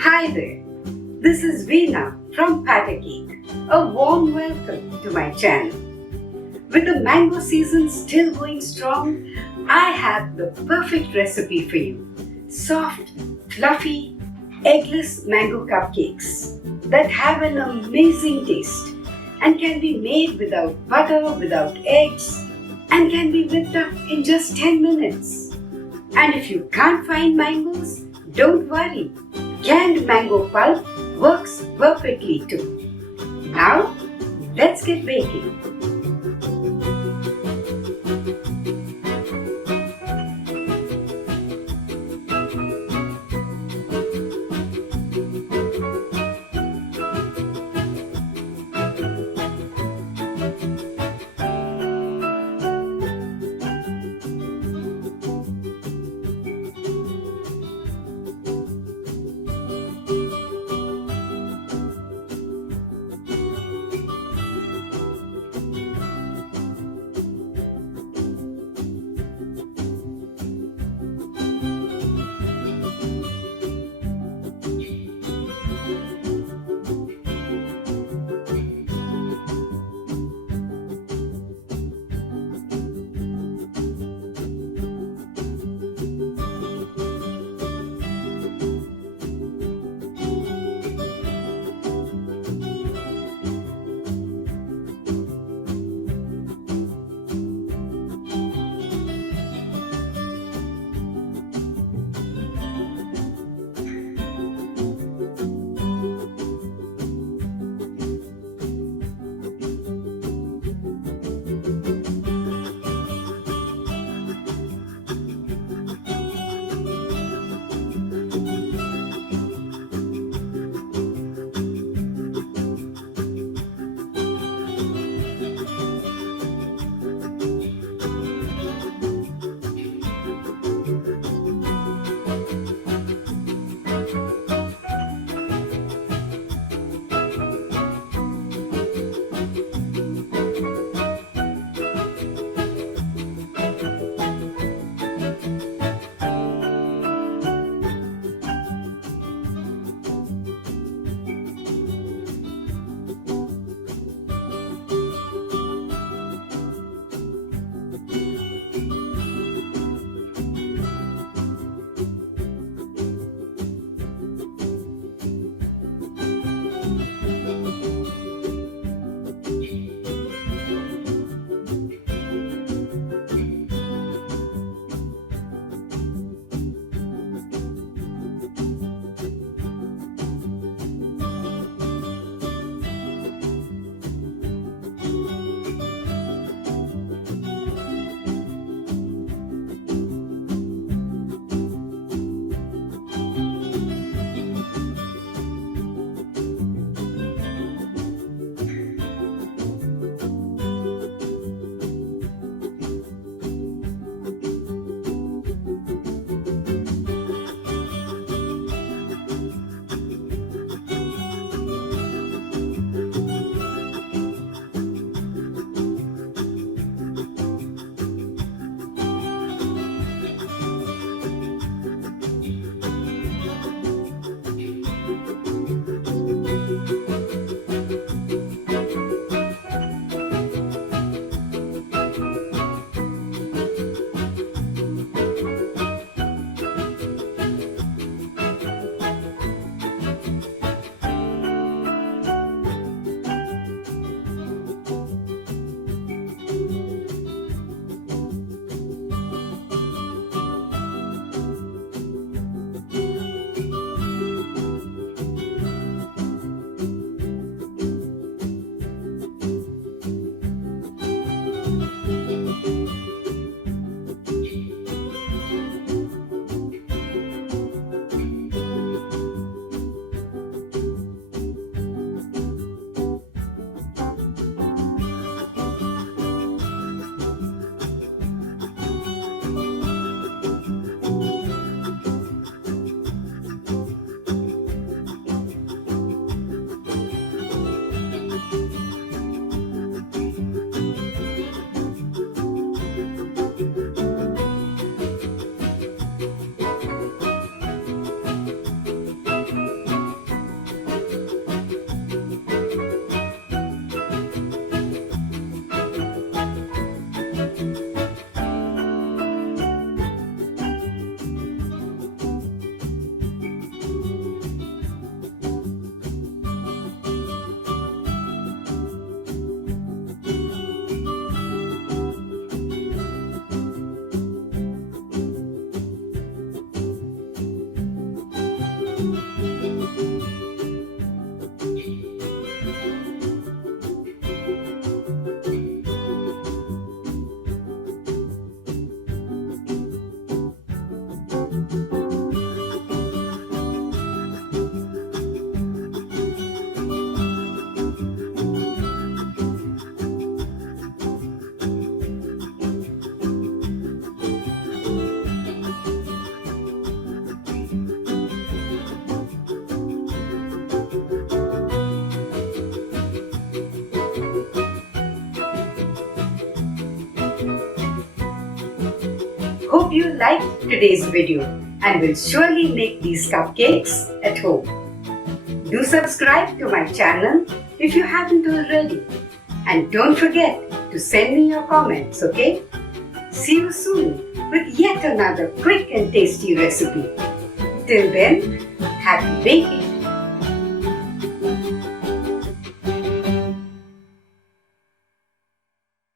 Hi there, this is Veena from Cupcake. A warm welcome to my channel. With the mango season still going strong, I have the perfect recipe for you. Soft, fluffy, eggless mango cupcakes that have an amazing taste and can be made without butter, without eggs, and can be whipped up in just 10 minutes. And if you can't find mangoes, don't worry. Canned mango pulp works perfectly too. Now, let's get baking. Hope you liked today's video and will surely make these cupcakes at home. Do subscribe to my channel if you haven't already. And don't forget to send me your comments, okay? See you soon with yet another quick and tasty recipe. Till then, happy baking!